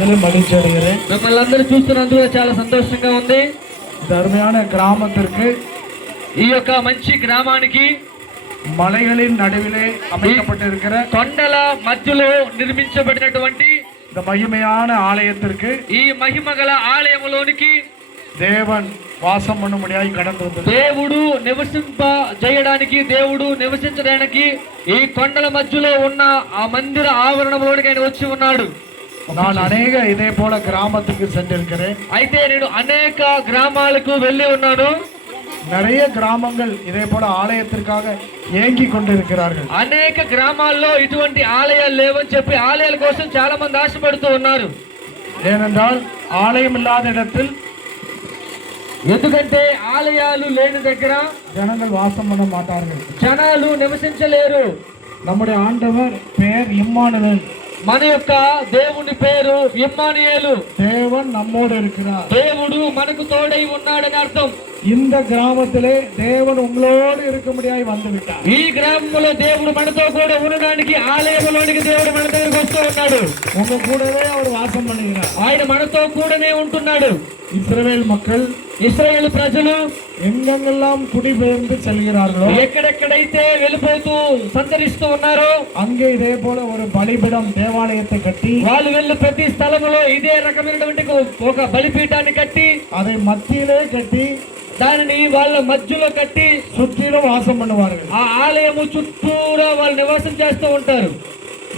பார்ப்பதில் மகிழ்ச்சி அடைகிறேன். మిమ్మల్ని అందరూ చూస్తున్నందుకు చాలా సంతోషంగా ఉంది. இந்த அருமையான கிராமத்திற்கு, ఈ యొక్క మంచి గ్రామానికి, மலைகளின் நடுவிலே அமைக்கப்பட்டிருக்கிற కొండల మధ్యలో నిర్మించబడినటువంటి இந்த மகிமையான ஆலயத்திற்கு, ఈ మహిమగల ఆలయములోనికి தேவன் వాసం பண்ணும்படியாய் கடந்து வந்தது. దేవుడు నివసింప చేయడానికి, దేవుడు నివసించడానికి ఈ కొండల మధ్యలో ఉన్న ఆ మందిర ఆవరణంలోనికి ఆయన వచ్చి ఉన్నాడు. நான் அநேக இதே போல கிராமத்துக்கு சென்றிருக்கிறேன். అయితే నేను అనేక గ్రామాలకు వెళ్ళి ఉన్నాను. நிறைய கிராமங்கள் இதே போல ஆலயத்திற்காக ஏங்கி கொண்டிருக்கிறார்கள். అనేక గ్రామాల్లో ఇటువంటి ఆలయాలు లేవని చెప్పి ఆలయాల కోసం చాలా మంది ఆశపడుతూ ఉన్నారు. ஏனென்றால் ஆலயம் இல்லாத இடத்தில், ఎందుకంటే ఆలయాలు లేని దగ్గర ஜனங்கள் வாசம் பண்ண மாட்டார்கள். జనాలు నివసించలేరు. நம்முடைய ஆண்டவர் பெயர் இம்மானுவேல். మన యొక్క దేవుని పేరు ఇమ్మానుయేలు. தேவன் நம்மோடு இருக்கிறார். దేవుడు మనకు తోడై ఉన్నాడని అర్థం. இந்த கிராமத்திலே தேவன் உங்களோடு இருக்கும்படியாய் வந்து விட்டார். ఈ గ్రామంలో దేవుడు మనతో కూడా ఉండడానికి ఆలయంలోనికి దేవుడు మన దగ్గరికి వస్తూ ఉన్నాడు. உங்க கூடவே அவர் வாசம் பண்ணுகிறார். ఆయన మనతో కూడానే ఉంటున్నాడు. இஸ்ரவேல் மக்கள், ఇశ్రాయేలు ప్రజలు எங்கெங்கெல்லாம் குடிபெயர்ந்து செல்கிறார்களோ, ఎక్కడెక్కడైతే వెళ్ళిపోతూ సంచరిస్తూ ఉన్నారో அங்கே இதே போல ஒரு பலிபீடம் தேவாலயத்தை கட்டி, వాళ్ళు వెళ్ళి ప్రతి స్థలములో ఇదే రకమైనటువంటి ఒక బలిపీఠాన్ని కట్టి, அதை மத்தியிலே கட்டி, దానిని వాళ్ళ మధ్యలో కట్టి சுற்றிலும் வாசம் பண்ணுவார்கள். ఆ ఆలయము చుట్టూరా వాళ్ళు నివాసం చేస్తూ ఉంటారు.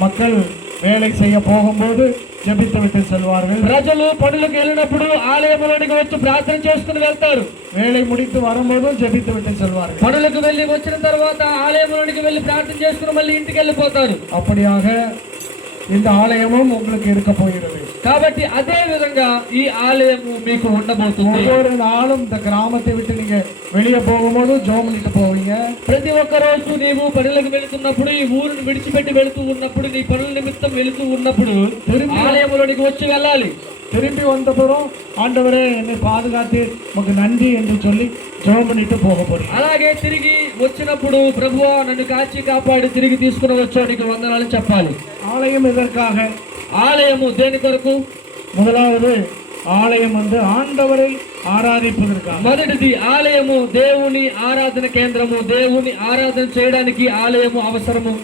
மக்கள் வேலை செய்ய போகும்போது ஜெபித்து விட்டு செல்வார்கள். ప్రజలు పనులకు వెళ్ళినప్పుడు ఆలయంలోనికి వచ్చి ప్రార్థన చేసుకుని వెళ్తారు. வேலை முடித்து வரும்போதும் ஜெபித்து விட்டு செல்வார்கள். పనులకు వెళ్ళి వచ్చిన తర్వాత ఆలయంలోనికి వెళ్ళి ప్రార్థన చేసుకుని మళ్ళీ ఇంటికి వెళ్ళిపోతారు. அப்படியாக இந்த ஆலயமும் உங்களுக்கு இருக்க போகிறது. కాబట్టి అదే విధంగా ఈ ఆలయము మీకు ఉండబోతుంది. ஒவ்வொரு நாளும் இந்த கிராமத்தை விட்டு நீங்க வெளியே போகும்போது ஜெபம் பண்ணிட்டு போவீங்க. ప్రతి ఒక్క రోజు నీవు పనులకు వెళుతున్నప్పుడు, ఈ ఊరును విడిచిపెట్టి వెళుతూ ఉన్నప్పుడు, నీ పనుల నిమిత్తం వెళుతూ ఉన్నప్పుడు ఆలయంలోనికి వచ్చి వెళ్ళాలి. திரும்பி வந்தபுறம் ஆண்டவரே என்னை பாதுகாத்து உமக்கு நன்றி என்று சொல்லி ஜெபம் பண்ணிட்டு போக போறீங்க. అలాగే తిరిగి వచ్చినప్పుడు ప్రభువా నన్ను కాచి కాపాడి తిరిగి తీసుకుని వచ్చానికి వందనాలు చెప్పాలి. ஆலயம் எதற்காக? ఆలయము దేని కొరకు? முதலாவது ஆலயம் வந்து ஆண்டவரை ఆరాధింపదற்காக. మొదటిది ఆలయము దేవుని ఆరాధన కేంద్రము. దేవుని ఆరాధన చేయడానికి ఆలయము అవసరము.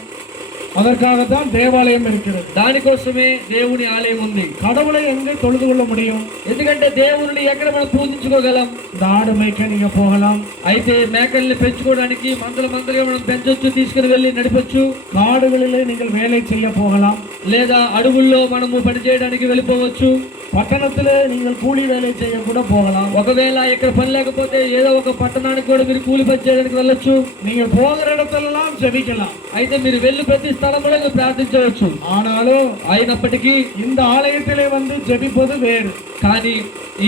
அதற்காகத்தான் தேவாலயம் இருக்கிறது. దానికోసమే దేవుని ఆలయం ఉంది. கடவுளை எங்கே தொழுது கொள்ள முடியும்? ఎందుకంటే దేవుని ఎక్కడ మనం పూజించుకోగలం? இந்த ఆடு మేక நீங்க போகலாம். అయితే మేకల్ని పెంచుకోవడానికి మందలుగా మనం పెంచొచ్చు, తీసుకుని వెళ్ళి నడిపొచ్చు. காடுகளிலே நீங்கள் வேலை செய்ய போகலாம். లేదా అడవుల్లో మనము పని చేయడానికి వెళ్ళిపోవచ్చు. పట్టణத்திலே நீங்கள் కూలి వేலை செய்ய கூட போகலாம். ఒకవేళ ఇక్కడ పని లేకపోతే ఏదో ఒక పట్టణానికి కూడా మీరు కూలి పని చేయడానికి వెళ్ళొచ్చు. நீங்கள் போகிற இடத்திலெல்லாம் ஜெபிக்கலாம். అయితే మీరు వెళ్ళి ప్రతి స్థలంలో మీరు ప్రార్థించవచ్చు. ஆனாலும் అయినప్పటికీ இந்த ஆலயத்திலே வந்து ஜெபிப்பது வேறு. కానీ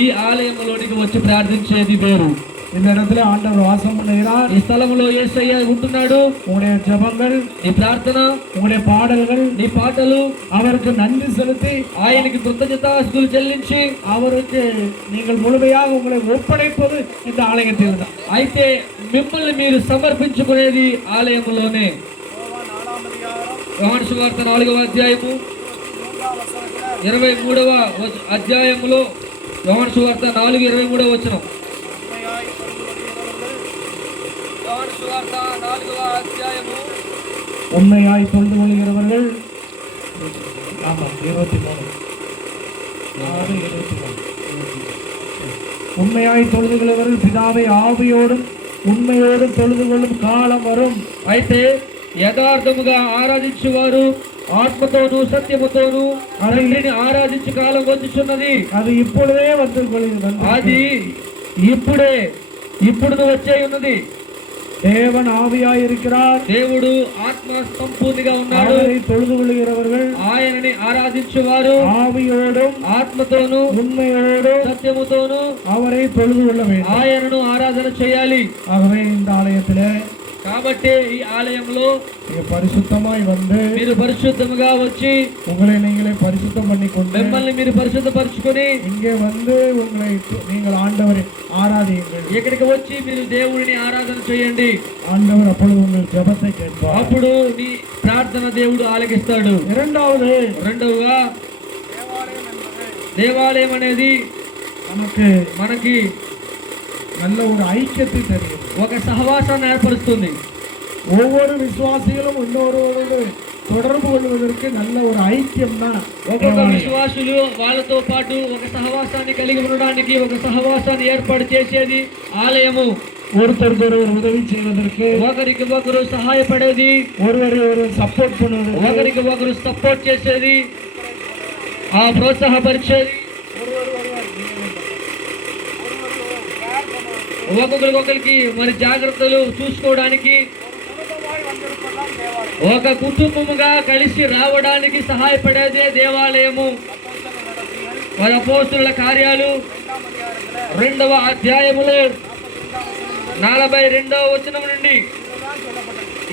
ఈ ఆలయంలోనికి వచ్చి ప్రార్థించేది వేరు. இந்த இடத்துல ஆண்டவர் வாசம் பண்ணுகிறார். ఈ స్థలంలో యేసయ్య ఉంటున్నాడు. உங்களுடைய ஜெபங்கள், నీ ప్రార్థన, உங்களுடைய பாடல்கள், నీ పాటలు அவருக்கு நன்றி செலுத்தி, ఆయనకి కృతజ్ఞతాస్తుతులు చెల్లించి, அவருக்கு நீங்கள் முழுமையாக உங்களை ஒப்படைப்பது இந்த ஆலயத்தில் தான். అయితే మిమ్మల్ని మీరు సమర్పించుకునేది ఆలయంలోనే. యోహాను సువార్త 4వ అధ్యాయము 23వ అధ్యాయములో, యోహాను సువార్త 4:23 వచనం. యోహాను సువార్త 4వ అధ్యాయము உண்மையாய் தொழுது கொள்கிறவர்கள், ஆமா 23 உண்மையாய் தொழுது கொள்கிறவர்கள் பிதாவை ஆவியோடும் உண்மையோடும் தொழுது கொள்ளும் காலம் வரும். అయితే యథార్థముగా ఆరాధించువారు ఆత్మతోనూ సత్యముతోనూ తండ్రిని ఆరాధించు కాలం వచ్చుచున్నది. அது இப்பொழுதே வந்து கொள்கிறது. అది ఇప్పుడు వచ్చే ఉన్నది. தேவன் ஆவியாய் இருக்கிறார். దేవుడు ఆత్మ సంపూర్ణంగా ఉన్నాడు. தொழுது கொள்கிறவர்கள், ఆయనని ఆరాధించువారు ஆவியோடும் ఆత్మతోనూ உண்மையோடும் సత్యముతోనూ அவரை தொழுது கொள்ள வேண்டும். ఆయనను ఆరాధన చేయాలి. ஆகவே இந்த ஆலயத்திலே కాబట్టి ఈ ఆలయంలో పరిశుద్ధమాய் வந்து మీరు పరిశుద్ధముగా వచ్చి உங்களை நீங்களே பரிசுத்தம் பண்ணிக்கொண்டு మిమ్మల్ని మీరు పరిశుద్ధపరచుకొని இங்கே வந்து உங்களை நீங்கள் ஆண்டவரை ஆராதியுங்கள். ఇక్కడికి వచ్చి మీరు దేవుడిని ఆరాధన చేయండి. ஆண்டவர் அப்பொழுது உங்கள் ஜெபத்தை கேட்பார். అప్పుడు నీ ప్రార్థన దేవుడు ఆలకిస్తాడు. இரண்டாவதுగా దేవాలయం అనేది நமக்கு మనకి நல்ல ஒரு ஐக்கியத்தை தருகிறது. ఒక సహవాసాన్ని ఏర్పరుస్తుంది. ஒவ்வொரு விசுவாசிகளும் இன்னொருவரோடு தொடர்பு கொள்வதற்கு நல்ல ஒரு ஐக்கியம் தான். ఒక్కొక్క విశ్వాసులు వాళ్ళతో పాటు ఒక సహవాసాన్ని కలిగి ఉండడానికి ఒక సహవాసాన్ని ఏర్పాటు చేసేది ఆలయము. ஒருத்தருக்கு ஒருவர் உதவி செய்வதற்கு, ఒకరికి ఒకరు సహాయపడేది, ஒருவரை ஒருவர் சப்போர்ட் பண்ணுவதற்கு, ఒకరికి ఒకరు సపోర్ట్ చేసేది, ఆ ప్రోత్సాహపరిచేది, ఒక్కొక్కరికి మరి జాగ్రత్తలు చూసుకోవడానికి, ఒక కుటుంబముగా కలిసి రావడానికి సహాయపడేదే దేవాలయము. మరి అపోస్తలుల కార్యాలు 2వ అధ్యాయములో 42వ వచనం నుండి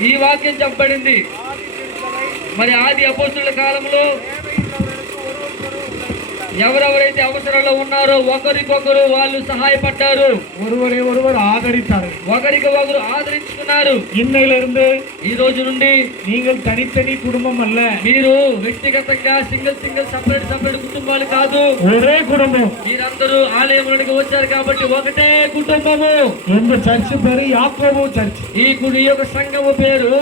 ఈ వాక్యం చెప్పబడింది. మరి ఆది అపోస్తలుల కాలంలో ఎవరెవరైతే అవసరంలో ఉన్నారో ఒకరికొకరు వాళ్ళు సహాయపడ్డారు, ஒருவரை ஒருவர் ஆதரித்தார்கள், ఒకరికి ఒకరు ఆదరించుకున్నారు. இன்னையிலிருந்து ఈ రోజు నుండి நீங்கள் தனித்தனி குடும்பம் அல்ல, మీరు వ్యక్తిగతంగా సింగిల్ సపరేట్ కుటుంబాలు కాదు, ஒரே குடும்பம். మీరందరూ ఆలయంలోనికి వచ్చారు కాబట్టి ఒకటే కుటుంబము. எங்க சர்ச் பேரு யாக்கோபு சர்ச். ఈ యొక్క సంఘము పేరు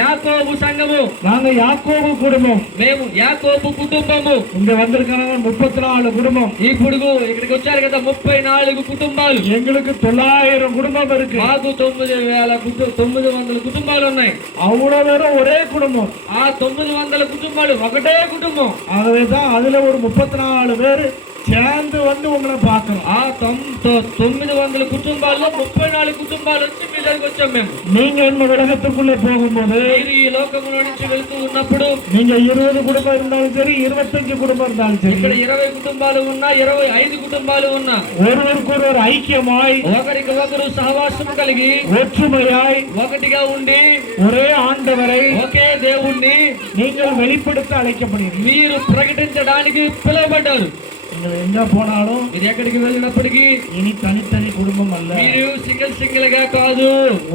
యాకోబు సంఘము. நாங்க யாக்கோபு குடும்பம். మేము యాకోబు కుటుంబము. இங்க வந்திருக்காங்க 34 குடும்பம். ఇప్పుడు ఇక్కడికి వచ్చారు కదా 34 కుటుంబాలు. எங்களுக்கு 900 குடும்பம் இருக்கு. మాకు 900 కుటుంబాలు ఉన్నాయి. அவ்வளவு பேரும் ஒரே குடும்பம். ఆ 900 కుటుంబాలు ఒకటే కుటుంబం. ஆகவேதான் அதுல ஒரு 34 பேர் சேர்ந்து வந்து உங்களை பார்க்கணும். ఆ 900 కుటుంబాల్లో 34 కుటుంబాలు వచ్చి మీ దగ్గరికి వచ్చాం మేము. நீங்க இந்த உலகத்துக்குள்ளே போகும்போது, మీరు ఈ లోకంలో నుంచి వెళ్తూ ఉన్నప్పుడు, நீங்க 20 குடும்பம் இருந்தாலும் சரி, 25 குடும்பம் இருந்தாலும் சரி, ఇక్కడ 20 కుటుంబాలు ఉన్నా 25 కుటుంబాలు ఉన్నా ஒருவருக்கு ஒருவர் ஐக்கியமாய், ఒకరికి ఒకరు సహవాసం కలిగి, ஒற்றுமையாய், ఒకటిగా ఉండి ஒரே ஆண்டவரை ఒకే దేవుణ్ణి நீங்கள் வெளிப்படுத்த அழைக்கப்படுகிறீர்கள். మీరు ప్రకటించడానికి పిలువబడ్డారు. நீங்கள் எங்க போனாலும் మీరు ఎక్కడికి వెళ్ళినప్పటికీ இனி தனித்தனி குடும்பம் அல்ல, మీరు సింగిల్ గా కాదు,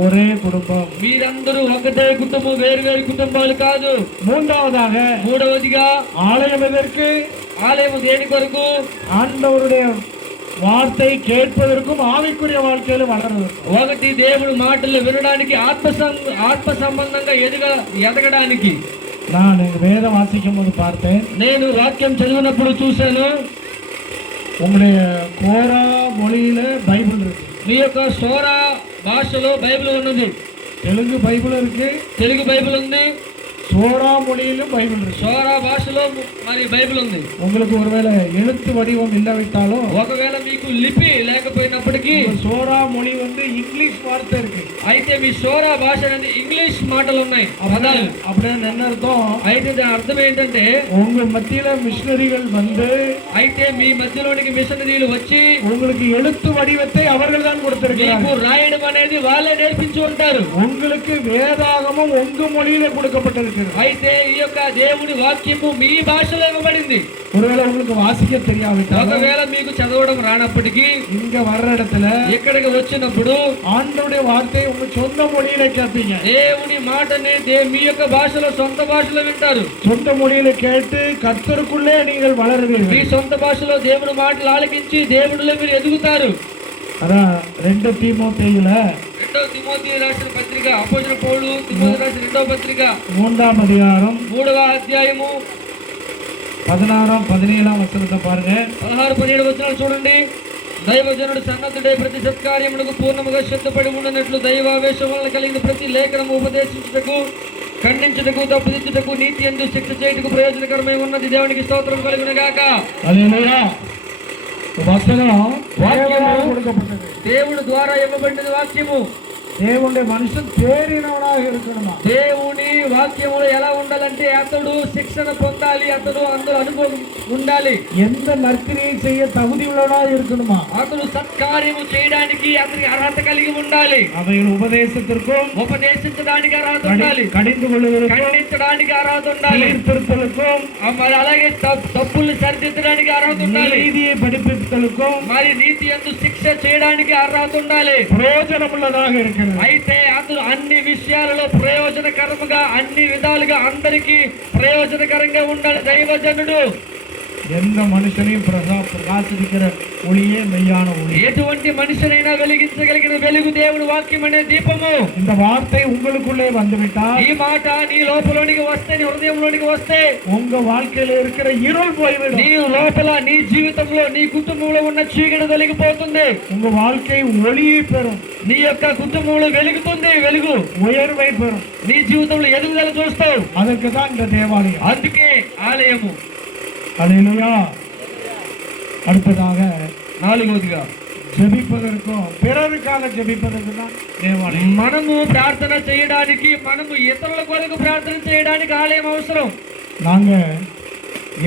ஒரே குடும்பம். మీరందరూ ఒకటే కుటుంబం, వేరు కుటుంబాలు కాదు. மூன்றாவதாக, మూడవదిగా ஆலயம் எதற்கு? ఆలయం దేని కొరకు? ஆண்டவருடைய வார்த்தை கேட்பதற்கும் ஆவிக்குரிய வாழ்க்கையில வளர்வதற்கும். ఒకటి దేవుడు మాటలు వినడానికి, ఆత్మ సంబంధంగా ఎదగడానికి. நான் வேதம் வாசிக்கும் போது பார்த்தேன், నేను వాక్యం చదివినప్పుడు చూశాను, உங்களுடைய கோரா மொழியில பைபிள் இருக்கு, మీ యొక్క సోరా భాషలో బైబిల్ ఉన్నది, தெலுங்கு பைபிள் இருக்கு, తెలుగు బైబిల్ ఉంది, சோரா மொழியிலும் பைபிள் இருக்கு. సోరా భాషలో మరి బైబిల్ ఉంది. உங்களுக்கு ஒருவேளை எழுத்து வடிவம் இல்லாவிட்டாலும், ఒకవేళ మీకు లిపి లేకపోయినప్పటికీ, சோரா மொழி இங்கிலீஷ் வார்த்தை இருக்கு. అయితే మీ సోరా భాష అనేది ఇంగ్లీష్ మాటలు ఉన్నాయి, పదాలు. அப்படியே என்ன అర్థం? అయితే దాని అర్థం ఏంటంటే, உங்க மத்தியில மிஷனரிகள் வந்து, అయితే మీ మధ్యలోనికి మిషనరీలు వచ్చి உங்களுக்கு எழுத்து வடிவத்தை அவர்கள் தான் మీకు கொடுத்திருக்கிறார்கள். రాయడం అనేది వాళ్ళే నేర్పించి ఉంటారు. உங்களுக்கு வேதாகமம் உங்க மொழியில கொடுக்கப்பட்டிருக்கிறது. అయితే ఈ యొక్క దేవుడి వాక్యము మీ భాషలో ఇవ్వబడింది. ஒருவேளை உங்களுக்கு வாசிக்க தெரியாவிட்டாலும், ఒకవేళ మీకు చదవడం రానప్పటికీ, இங்க வர்ற இடத்துல ఇక్కడికి వచ్చినప్పుడు ஆண்டவருடைய வார்த்தையை உங்க சொந்த மொழியில கேட்பீங்க. దేవుని మాటని మీ యొక్క భాషలో, సొంత భాషలో వింటారు. சொந்த மொழியில கேட்டு கர்த்தருக்குள்ளே நீங்கள் మీ வளருவீர்கள். సొంత భాషలో దేవుని మాటలు ఆలకించి దేవుడిలో మీరు ఎదుగుతారు. அதான் 2 தீமோத்தேயுல 2వ తిమోతి రాసిన పత్రిక, అపోస్తలుడైన పౌలు తిమోతి రాసిన 2వ పత్రిక 3ஆம் அதிகாரம் 3వ అధ్యాయము 16 17 வசனத்தை பாருங்க. 16-17 వచనాలు చూడండి. దైవజనుడు సన్నద్ధుడై ప్రతి సత్కార్యమునకు పూర్ణముగా సిద్ధపడి ఉండనట్లు దైవావేశం వలన కలిగిన ప్రతి లేఖనము ఉపదేశించుటకు, ఖండించుటకు, తప్పుదిద్దుటకు, నీతి యందు శిక్ష చేయుటకు ప్రయోజనకరమై ఉన్నది. దేవునికి స్తోత్రం కలుగును గాక. அல்லேலூயா. வசனம் வாக்கியமோ தேவனால் கொடுக்கப்பட்டது. దేవుడు ద్వారా ఇవ్వబడినది వాక్యము. தேவனுடைய மனுஷன் தேறினவனாக இருக்கணுமா? దేవుని వాక్యములో ఎలా ఉండాలంటే, అతడు శిక్షణ పొందాలి, అతడు అందులో అనుభవం ఉండాలి. எந்த நற்கிரியை செய்ய தகுதி உள்ளவனாக இருக்கணுமா? అతడు సత్కార్యము చేయడానికి అతనికి అర్హత కలిగి ఉండాలి. அவைகள் உபதேசத்திற்கும், ఉపదేశించడానికి అర్హత ఉండాలి, கடிந்து கொள்வதற்கும், ఖండించడానికి అర్హత ఉండాలి, சீர்திருத்தலுக்கும், మరి అలాగే తప్పుల్ని సరిదిద్దడానికి అర్హత ఉండాలి, நீதியை படிப்பித்தலுக்கும் మరి నీతి యందు శిక్ష చేయడానికి అర్హత ఉండాలి. பிரயோஜனமுள்ளதாக இருக்கிறது. అయితే అతను అన్ని విషయాలలో ప్రయోజనకరముగా, అన్ని విధాలుగా అందరికీ ప్రయోజనకరంగా ఉండాలి. దైవజనుడు எந்த மனுஷனையும் பிரகாசிக்கிற ஒளியே மெய்யான ஒளி. ఎటువంటి మనిషినైనా వెలిగించగలిగిన వెలుగు దేవుని వాక్యం అనే దీపము. இந்த வார்த்தை உங்களுக்குள்ளே வந்துவிட்டால், ఈ మాట నీ లోపలోనికి వస్తే, నీ హృదయంలోనికి వస్తే, உங்க வாழ்க்கையில இருக்கிற இருள் போய்விடும். నీ లోపల, నీ జీవితంలో, నీ కుటుంబంలో ఉన్న చీకటి తొలగిపోతుంది. உங்க வாழ்க்கை ஒளியை பெறும். నీ యొక్క కుటుంబంలో వెలుగుతుంది, వెలుగు உயர்வை பெறும். నీ జీవితంలో ఎదుగుదల చూస్తావు. அதற்கு தான் இந்த தேவாலயம். అందుకే ఆలయము. அல்லேலூயா. அடுத்ததாக నాలుగోదిగా ஜெபிப்பதற்கும் பிறருக்காக ஜெபிப்பதற்கு தான் தேவாலயம். మనము ప్రార్థన చేయడానికి, మనము ఇతరుల కొరకు ప్రార్థన చేయడానికి ఆలయం అవసరం. நாங்க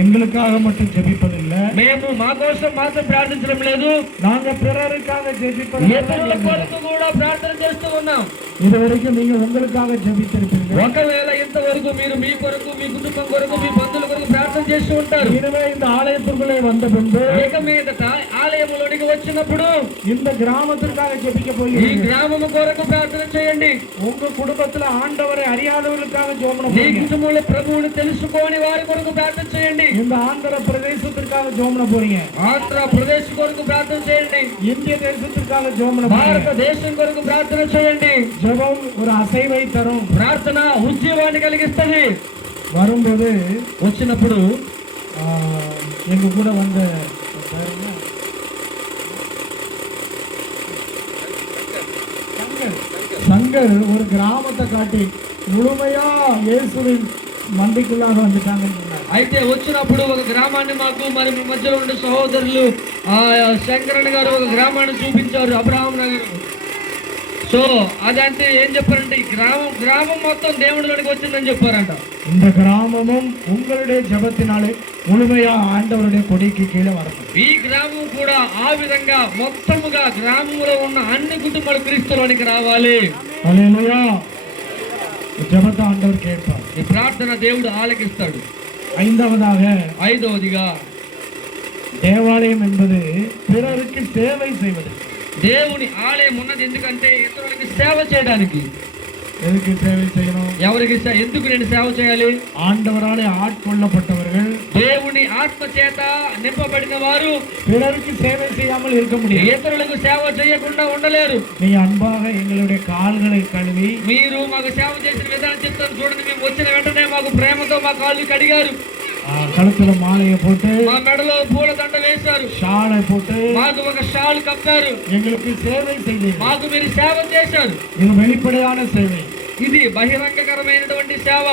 எங்களுக்காக மட்டும் ஜெபிப்பதில்லை, మేము మా కోసం మాత్రం ప్రార్థించడం లేదు, நாங்க பிறருக்காக ఇతరుల ஜெபிப்பது. కొరకు కూడా ప్రార్థన చేస్తూ ఉన్నాం. இது வரைக்கும் நீங்க உங்களுக்காக ஜெபித்திருப்பீர்கள். ఒకవేళ ఇంతవరకు మీరు మీ కొరకు, మీ కుటుంబం కొరకు, మీ బంధువుల కొరకు ప్రార్థన చేస్తూ ఉంటారు. இனிமே இந்த ஆலயத்துக்குள்ளே வந்த பின்பு ఇక మీదట ఆలయంలోనికి వచ్చినప్పుడు இந்த கிராமத்திற்காக ஜெபிக்க ఈ போய் గ్రామము కొరకు ప్రార్థన చేయండి. உங்க குடும்பத்துல ஆண்டவரை அறியாதவர்களுக்காக ஜெபம் నీ பண்ணுங்க. కుటుంబంలో ప్రభువుని తెలుసుకోని వారి కొరకు ప్రార్థన చేయండి. இந்த ஆந்திர பிரதேசத்திற்காக ஜெபம் பண்ண போறீங்க. ఆంధ్రప్రదేశ్ కొరకు ప్రార్థన చేయండి. இந்திய தேசத்திற்காக ஜெபம் பண்ண போறீங்க. భారతదేశం కొరకు ప్రార్థన చేయండి. ஜெபம் ஒரு அசைவை தரும். ప్రార్థన ఉద్యమాన్ని కలిగిస్తుంది. வரும்போது వచ్చినప్పుడు எங்க கூட வந்த சங்கர் ஒரு கிராமத்தை காட்டி முழுமையா இயேசுவின் மண்டிக்குள்ளாக வந்துட்டாங்கன்னு சொன்னார். అయితే వచ్చినప్పుడు ఒక గ్రామాన్ని మాకు, మరి మీ మధ్యలో ఉండే సహోదరులు శంకరన్ గారు ఒక గ్రామాన్ని చూపించారు, అబ్రహాం నగర్. సో అదంటే ఏం చెప్పారంటే, ఈ గ్రామం మొత్తం దేవుడిలోనికి వచ్చిందని చెప్పారంట. இந்த கிராமமும் உங்களுடைய ஜெபத்தினாலே முழுமையா ஆண்டவருடைய கொடிக்கு கீழே வரணும். ఈ గ్రామం కూడా ఆ విధంగా మొత్తముగా గ్రామంలో ఉన్న అన్ని కుటుంబాలు క్రీస్తులోనికి రావాలి. హల్లెలూయా. ஜெபத்தை ஆண்டவர் கேட்பார். ఈ ప్రార్థన దేవుడు ఆలకిస్తాడు. ఐదవదిగా தேவாலயம் என்பது பிறருக்கு சேவை செய்வது. దేవుని ఆలయం ఉన్నది ఎందుకంటే ఇతరులకి సేవ చేయడానికి. எதுக்கு சேவை செய்யணும்? ఎవరికి ఎందుకు నేను సేవ చేయాలి? ஆண்டவராலே ஆட்கொள்ளப்பட்டவர்கள், దేవుని ఆత్మ చేత నింపబడిన వారు பிறருக்கு சேவை செய்யாமல் இருக்க முடியாது. ఇతరులకు సేవ చేయకుండా ఉండలేరు. நீ அன்பாக எங்களுடைய கால்களை கழுவி, మీరు మాకు సేవ చేసిన విధానం చెప్తాను చూడండి. మేము వచ్చిన వెంటనే మాకు ప్రేమతో మా కాళ్ళు కడిగారు, கழுத்துல மாலையை போட்டு, మా మెడలో పూల దండ వేశారు, ஷாலை போட்டு మాకు ఒక షాల్ కప్పారు, எங்களுக்கு சேவை செய்தீர்கள். మాకు మీరు సేవ చేశారు. இது வெளிப்படையான சேவை. ఇది బహిరంగకరమైనటువంటి సేవ.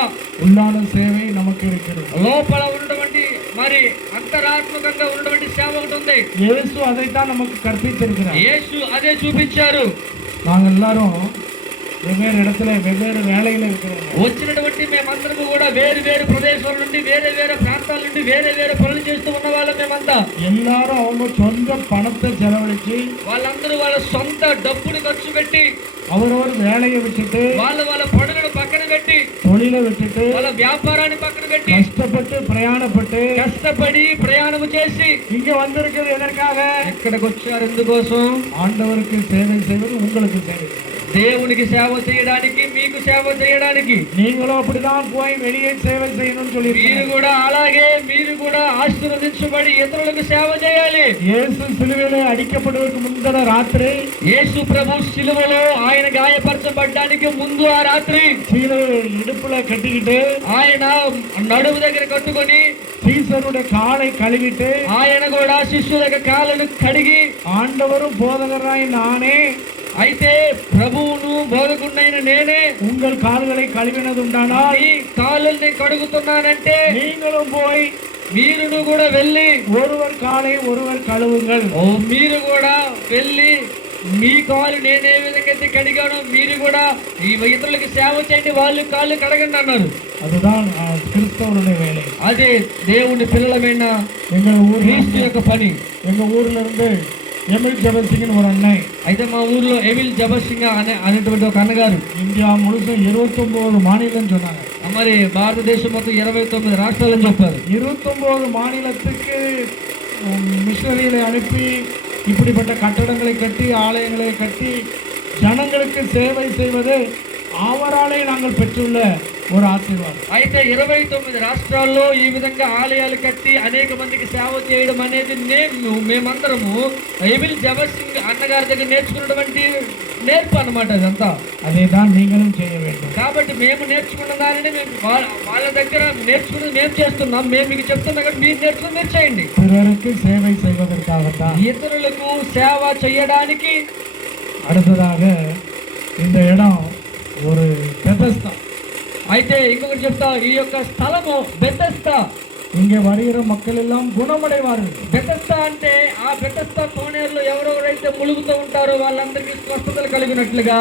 உள்ளான சேவை நமக்கு இருக்கிறது. లోపల ఉన్నటువంటి, మరి అంతరాత్మకంగా ఉన్నటువంటి సేవ ఒకటి ఉంది. இயேசு அதைத்தான் நமக்கு கற்பித்திருக்கிறார். యేసు అదే చూపించారు. நாங்கள் எல்லாரும் வெவ்வேறு இடத்துல வெவ்வேறு வேலையில இருக்கிறோம். వచ్చినటువంటి మేమందరము కూడా వేరు వేరు ప్రదేశాల నుండి, వేరే వేరే ప్రాంతాల నుండి వేరే వేరే పనులు చేస్తూ ఉన్న వాళ్ళం మేమంతా. எல்லாரும் அவங்க சொந்த பணத்தை செலவழிச்சு, వాళ్ళందరూ వాళ్ళ సొంత డబ్బును ఖర్చు పెట్టి, அவரவர் வேலையை விட்டுட்டு, వాళ్ళ పనులను పక్కన పెట్టి, தொழிலை விட்டுட்டு, వాళ్ళ వ్యాపారాన్ని పక్కన పెట్టి, கஷ்டப்பட்டு பிரயாணப்பட்டு కష్టపడి ప్రయాణం చేసి இங்க வந்திருக்கிறது எதற்காக? ఎక్కడికి వచ్చారు? ఎందుకోసం? ஆண்டவருக்கு சேவை செய்வது, உங்களுக்கு சேவை செய்வது. దేవునికి సేవ చేయడానికి, మీకు సేవ చేయడానికి. நீங்களும் அப்படிதான் போய் வெளியே சேவை செய்யணும்னு சொல்லி మీరు కూడా అలాగే, మీరు కూడా ఆశీర్వదించబడి ఇతరులకు సేవ చేయాలి. இயேசு சிலுவையிலே அடிக்கப்படுவதற்கு முந்தின ராத்திரி, యేసు ప్రభు శిలువలో ఆయన గాయపరచబడ్డానికి ముందు ఆ రాత్రి சீலை இடுப்புல கட்டிக்கிட்டு, ఆయన నడుము దగ్గర కట్టుకొని, சீசருடைய காலை கழுவிட்டு, ఆయన కూడా శిష్యుల యొక్క కాళ్ళను కడిగి, ஆண்டவரும் போதகராய் நானே, అయితే ప్రభువును బోధకుడైన నేనే உங்கள் கால்களை கழுவினது உண்டானால் మీ కాళ్ళని కడుగుతున్నానంటే, நீங்களும் போய் మీరును కూడా వెళ్ళి ஒருவர் காலை ஒருவர் கழுவுங்கள். మీరు కూడా వెళ్ళి మీ కాళ్ళు నేనే విధంగా అయితే కడిగానో మీరు కూడా ఈ ఇతరులకి సేవ చేయండి, వాళ్ళు కాళ్ళు కడగండి అన్నారు. அதுதான் கிறிஸ்தவனுடைய வேலை. అదే దేవుని పిల్లలమైన எங்க క్రీస్తు యొక్క పని. எங்க ஊர்ல இருந்து எமில் ஜெபசிங்னு ஒரு அண்ணன், అయితే మా ఊర్లో ఎమిల్ జబసింగ్ అనేటువంటి ఒక అన్నగారు இந்தியா முழுசும் 29 மாநிலம் சொன்னாங்க. మరి భారతదేశం మొత్తం 29 రాష్ట్రాలని చెప్పారు. 29 மாநிலத்துக்கு மிஷனரிகளை அனுப்பி இப்படிப்பட்ட கட்டடங்களை கட்டி, ஆலயங்களை கட்டி ஜனங்களுக்கு சேவை செய்வது அவராலே நாங்கள் பெற்றுள்ள ஒரு ஆசீர்வாதம். అయితే 29 రాష్ట్రాల్లో ఈ విధంగా ఆలయాలు కట్టి అనేక మందికి సేవ చేయడం అనేది మేమందరము ఎమిల్ జబర్ సింగ్ అన్నగారి దగ్గర నేర్చుకున్నటువంటి నేర్పు అన్నమాట. అదంతా అదేதான் நீங்களும் செய்ய வேண்டும். కాబట్టి మేము నేర్చుకున్న దానిని మేము వాళ్ళ దగ్గర నేర్చుకుని మేము చేస్తున్నాం. మేము మీకు చెప్తున్నాం కాబట్టి మీరు నేర్చుకుని మీరు చేయండి. பிறருக்கு சேவை செய்வதற்காகத்தான். ఇతరులకు సేవ చేయడానికి. அடுத்ததாக இந்த இடம் ஒரு பெத்தஸ்தா. అయితే ఇంకొకటి చెప్తా, ఈ యొక్క స్థలము బెతెస్దా. இங்கே வருகிற மக்கள் எல்லாம் குணமடைவார்கள். బెతెస్దా అంటే ఆ బెతెస్దా కోనేరులో ఎవరెవరైతే ములుగుతూ ఉంటారో వాళ్ళందరికీ స్వస్థతలు కలిగినట్లుగా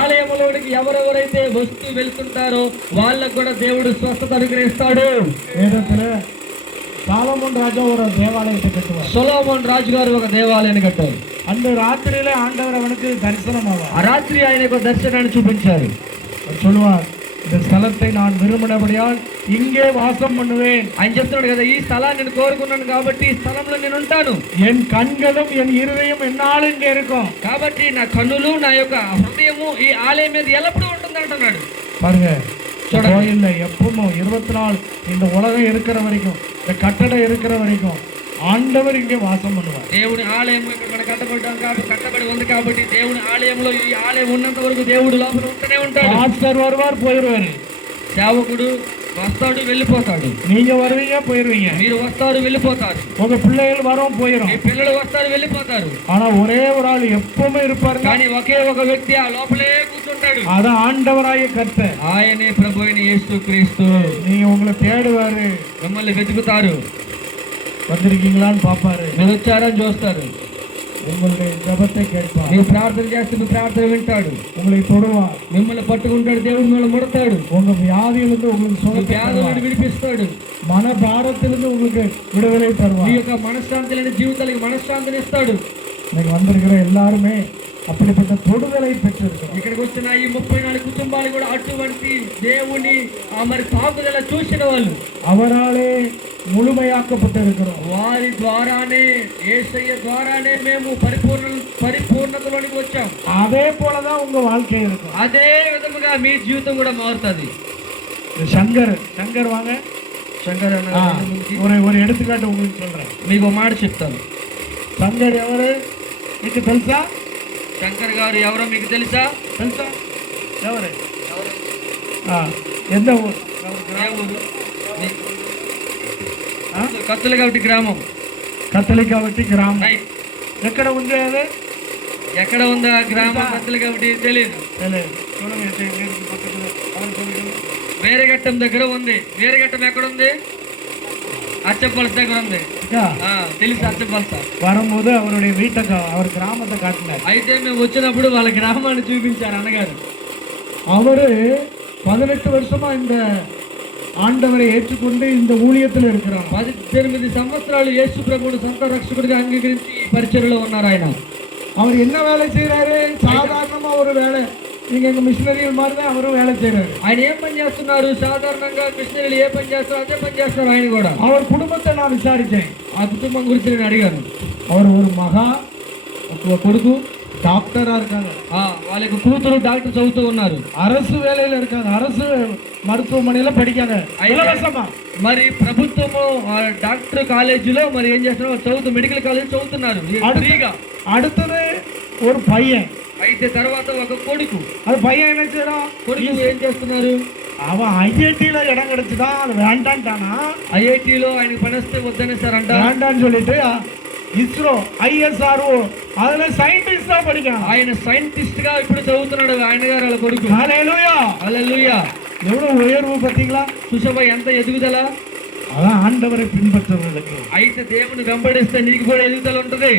ఆలయంలోనికి ఎవరెవరైతే వస్తూ వెళ్తుంటారో వాళ్ళకు కూడా దేవుడు స్వస్థత అనుగ్రహిస్తాడు. வேதத்துல சாலமோன் ராஜா ஒரு தேவாலயத்தை கட்டுவார். సొలొమోన్ రాజు గారు ఒక దేవాలయాన్ని కట్టారు. அந்த ராத்திரியில ஆண்டவர் அவனுக்கு தரிசனமாவார். ఆ రాత్రి ఆయనకు దర్శనాన్ని చూపించారు. சொல்லுவார், இந்த ஸ்தலத்தை நான் விரும்பினபடியால் இங்கே வாசம் பண்ணுவேன். ఆయన చెప్తున్నాడు కదా, ఈ స్థలాన్ని నేను కోరుకున్నాను కాబట్టి ఈ స్థలంలో నేను ఉంటాను. என் கண்களும் என் இருதயம் என்னாலும் இங்கே இருக்கும். కాబట్టి నా కన్నులు నా యొక్క హృదయము ఈ ఆలయం మీద ఎల్లప్పుడూ ఉంటుంది అంటున్నాడు. பாருங்க, చూడండి. கோயில்ல எப்பவும் 24 இந்த உலகம் இருக்கிற வரைக்கும், இந்த கட்டடம் இருக்கிற வரைக்கும் ஆண்டவர் இங்கே வாசம் பண்ணுவார். దేవుని ఆలయం ఇక్కడ మనం కట్టబడి ఉంది కాబట్టి దేవుని ఆలయంలో ఈ ఆలయం ఉన్నంత వరకు దేవుడు లోపల ఉంటూనే ఉంటాడు. பாஸ்டர் வருவார், போயிடுவாரு. సేవకుడు వస్తాడు, వెళ్ళిపోతాడు. நீங்க வருவீங்க, போயிடுவீங்க. మీరు వస్తారు, వెళ్ళిపోతారు. உங்க பிள்ளைகள் வரும், போயிடும். మీ పిల్లలు వస్తారు, వెళ్ళిపోతారు. ஆனா ஒரே ஒரு ஆள் எப்பவுமே இருப்பாரு. కానీ ఒకే ఒక వ్యక్తి ఆ లోపలే కూర్చుంటాడు. அதான் ஆண்டவராய கர்த்தர். ఆయనే ప్రభు అయిన యేసుక్రీస్తు. நீங்க உங்களை தேடுவாரு, మిమ్మల్ని వెతుకుతారు. வந்திருக்கீங்களான்னு பாப்பாரு. మీరు వచ్చారని చూస్తారు. உங்களுடைய ஜெபத்தை கேட்பார். మీరు ప్రార్థన చేస్తే మీ ప్రార్థన వింటాడు. உங்களை தொடுவார். మిమ్మల్ని పట్టుకుంటాడు. దేవుడు మిమ్మల్ని ముడతాడు. உங்க வியாதியிலிருந்து உங்களுக்கு మీ சுகத்தை వ్యాధులను தருவார். విడిపిస్తాడు. மன பாரத்திலிருந்து உங்களுக்கு விடுதலை మీ தருவார். యొక్క మనశ్శాంతి లేని జీవితాలకు మనశ్శాంతిని ఇస్తాడు. நீங்க வந்திருக்கிற எல்லாருமே அப்படிப்பட்ட தொடுதலை பெற்றிருக்கிறோம். ఇక్కడికి వచ్చిన ఈ 34 కుటుంబాలు కూడా అటువంటి దేవుని మరి తాకుదల చూసిన వాళ్ళు. அவராலே முழுமையாக்கப்பட்டிருக்கிறோம். వారి ద్వారానే, యేసయ్య ద్వారానే మేము పరిపూర్ణతలోనికి వచ్చాం. அதே போலதான் உங்க வாழ்க்கை இருக்கும். అదే విధముగా మీ జీవితం కూడా మారుతుంది. சங்கர் வாங்க. శంకర్ ஆ, ஒரு எடுத்துக்காட்டு உங்களுக்கு சொல்றேன். మీకు ఒక మాట చెప్తాను. சங்கர் ఎవరు మీకు తెలుసా? శంకర్ గారు ఎవరో మీకు తెలుసా? తెలుసా? ఎవరు? எந்த ஊர்? ఏ ఊరు? కత్తులగవటి గ్రామం. కత్తలికావట్టి గ్రామం. రైట్. ఎక్కడ ఉంది అది? ఎక్కడ ఉంది ఆ గ్రామం? కత్తులగవటి తెలియదు. తెలియదు. చూడండి, పక్కన அவன் சொல்லுங்க. వేరేఘట్టం దగ్గర ఉంది. వేరేఘట్టం ఎక్కడ ఉంది? అచ్చంపల్స దగ్గర ఉంది. తెలుసు, అచ్చంపల్స. வரும்போது அவருடைய வீட்டை அவர் கிராமத்தை காட்டினார். అయితే మేము వచ్చినప్పుడు వాళ్ళ గ్రామాన్ని చూపించారు అన్నగారు. அவரு 18 வருஷமா இந்த ஆண்டவரை ஏற்றுக்கொண்டு இந்த ஊழியத்தில் இருக்கிறார். 18 సంవత్సరాలు యేసు ప్రభువుని సొంత రక్షకుడిగా అంగీకరించి పరిచర్యలో ఉన్నారు ఆయన. அவர் என்ன வேலை செய்யறாரு? சாதாரணமா ஒரு வேலை. நீங்க எங்க மிஷினரிகள் மாதிரி தான் அவரும் வேலை செய்யறாரு. ఆయన ఏం పని చేస్తున్నారు? సాధారణంగా మిషనరీలు ఏ పని చేస్తారో అదే పని చేస్తారు ఆయన కూడా. அவர் குடும்பத்தை நான் విచారించాను. ఆ కుటుంబం గురించి నేను అడిగాను. அவர் ஒரு மகா, ఒక కొడుకు డాక్టరా இருக்காங்க. వాళ్ళ యొక్క కూతురు డాక్టర్ చదువుతూ ఉన్నారు. அரசு வேலையில இருக்காங்க. அரசு மருத்துவமனையில படிக்காங்க இலவசமா. మరి ప్రభుత్వము డాక్టర్ కాలేజీలో మరి ఏం చేస్తున్నారు? చదువుతూ మెడికల్ కాలేజ్ చదువుతున్నారు ఫ్రీగా. அடுத்தது ஒரு பையன். అయితే తర్వాత ఒక కొడుకు. அது பையன் என்ன செய்யறான்? కొడుకు ఏం చేస్తున్నారు? அவன் ஐஐடில இடம் கிடைச்சுதா, அது வேண்டான்ட்டானா. ఐఐటిలో ఆయనకు పని వస్తే వద్దనేసారంట. வேண்டான்னு சொல்லிட்டு ఇస్రో, ఐఎస్ఆర్ఓ அதுல సైంటిస్ట్ படிக்கிறான். ఆయన సైంటిస్ట్ గా ఇప్పుడు చదువుతున్నాడు ఆయన గారు వాళ్ళ కొడుకు. హల్లెలూయా, హల్లెలూయా. எவ்வளவு உயர்வு பார்த்தீங்களா? చూసావా ఎంత ఎదుగుదల? அதான் ஆண்டவரை பின்பற்றுவதற்கு. అయితే దేవుని వెంబడిస్తే నీకు కూడా ఎదుగుదల ఉంటది.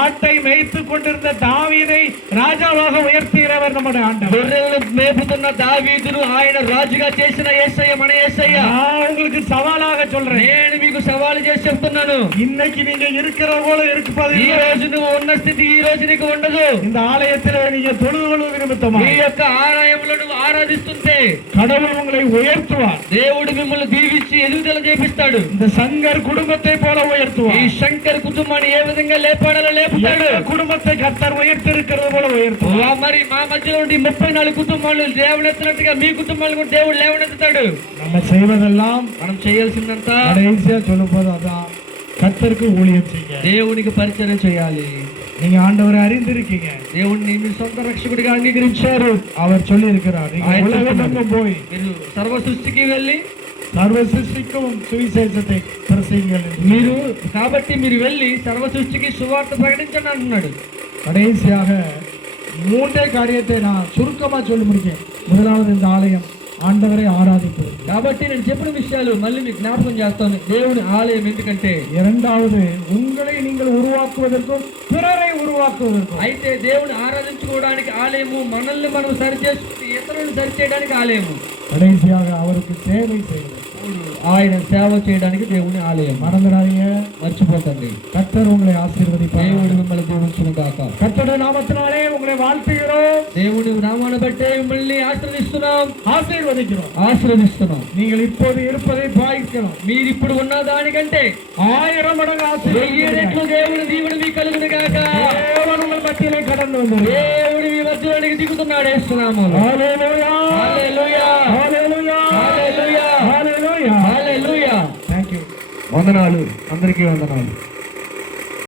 ஆட்டை மேய்த்து கொண்டிருந்த தாவீதை ராஜாவாக உயர்த்துகிறவர் நம்முடைய ஆண்டவர். గొర్రెలను మేపుతున్న దావీదును ఆయన రాజుగా చేసిన యేసయ్య, మన యేసయ్య. நான் உங்களுக்கு సవాலாக சொல்றேன். నేను మీకు సవాలు చేసి చెప్తున్నాను. இன்னைக்கு நீங்க இருக்கிற போல இருப்பது ఈ రోజు నువ్వు ఉన్న స్థితి ఈ రోజు నీకు ఉండదు. இந்த ஆலயத்தில் நீங்க தொழுது கொள்வது நிமித்தமா ఈ యొక్క ఆలయంలో నువ్వు ఆరాధిస్తుంటే கடவுள் உங்களை உயர்த்துவார். దేవుడు మిమ్మల్ని దీవించి ఎదుగుదల చేపిస్తాడు. లేపుతాడు. இந்த சங்கர் குடும்பத்தை போல ఈ உயர்த்துவார். శంకర్ కుటుంబాన్ని ఏ విధంగా లేపాడో లేపుతాడు. எங்கள் குடும்பத்தை கர்த்தர் உயர்த்திருக்கிறது போல உயர்த்துவார். మరి మా మధ్యలో ఉండి 34 కుటుంబాలు లేవనెత్తినట్టుగా మీ కుటుంబాలు కూడా దేవుడు లేవనెత్తుతాడు. நம்ம செய்வதெல்லாம் మనం చేయాల్సిందంతా கடைசியா சொல்லும் போது அதான், கர்த்தருக்கு ஊழியம் செய்யுங்க. దేవునికి పరిచయం చేయాలి. நீங்க ஆண்டவரை அறிந்திருக்கீங்க, దేవుడిని మీ సొంత రక్షకుడిగా అంగీకరించారు. அவர் சொல்லி இருக்கிறார், நீங்க ఆయన உலகமெங்கும் போய் మీరు సర్వ సృష్టికి వెళ్ళి சர்வ சிருஷ்டிக்கும் சுவிசேஷத்தை பிரசங்கிங்கள் என்று. మీరు కాబట్టి మీరు వెళ్ళి సర్వ సృష్టికి సువార్త ప్రకటించండి అంటున్నాడు. கடைசியாக மூன்றே காரியத்தை நான் சுருக்கமா சொல்லி முடிக்கிறேன். முதலாவது, இந்த ஆலயம் ஆண்டவரை ஆராதிப்பது. కాబట్టి నేను చెప్పిన విషయాలు మళ్ళీ మీకు జ్ఞాపకం చేస్తాను. దేవుని ఆలయం ఎందుకంటే, இரண்டாவது, உங்களை நீங்கள் உருவாக்குவதற்கும் பிறரை உருவாக்குவதற்கும். అయితే దేవుని ఆరాధించుకోవడానికి ఆలయము, మనల్ని మనం సరిచేసుకుని ఇతరులను సరిచేయడానికి ఆలయము, கடைசியாக அவருக்கு சேவை செய்வது. ఆయన సేవ చేయడానికి దేవుని ఆలయం. மறந்துடாதீங்க, మర్చిపోకండి. கர்த்தர் உங்களை ஆசீர்வதிப்பார். దేవుడు మిమ్మల్ని దీవించును గాక. கர்த்தருடைய நாமத்தினாலே உங்களை வாழ்த்துகிறோம், దేవుని నామాన్ని బట్టే మిమ్మల్ని ఆశీర్వదిస్తున్నాం, ஆசீர்வதிக்கிறோம். நீங்கள் இப்போது இருப்பதை பாய்க்கலாம். మీరు ఇప్పుడు ఉన్న దానికంటే 1000 மடங்கு ஆசீர்வதிக்கிறேன். రెట్లు దేవుని దీవెన మీకు కలుగును గాక. தேவன் உங்கள் மத்தியிலே கடந்து வந்தார். దేవుడు మీ మధ్యలోనికి దిగుతున్నాడు యేసునామములో. హల్లెలూయా, హల్లెలూయా, హల్లెలూయా, హల్లెలూయా, హల్లెలూయా. హల్లెలూయా. థాంక్యూ. వందనాలు, అందరికీ వందనాలు.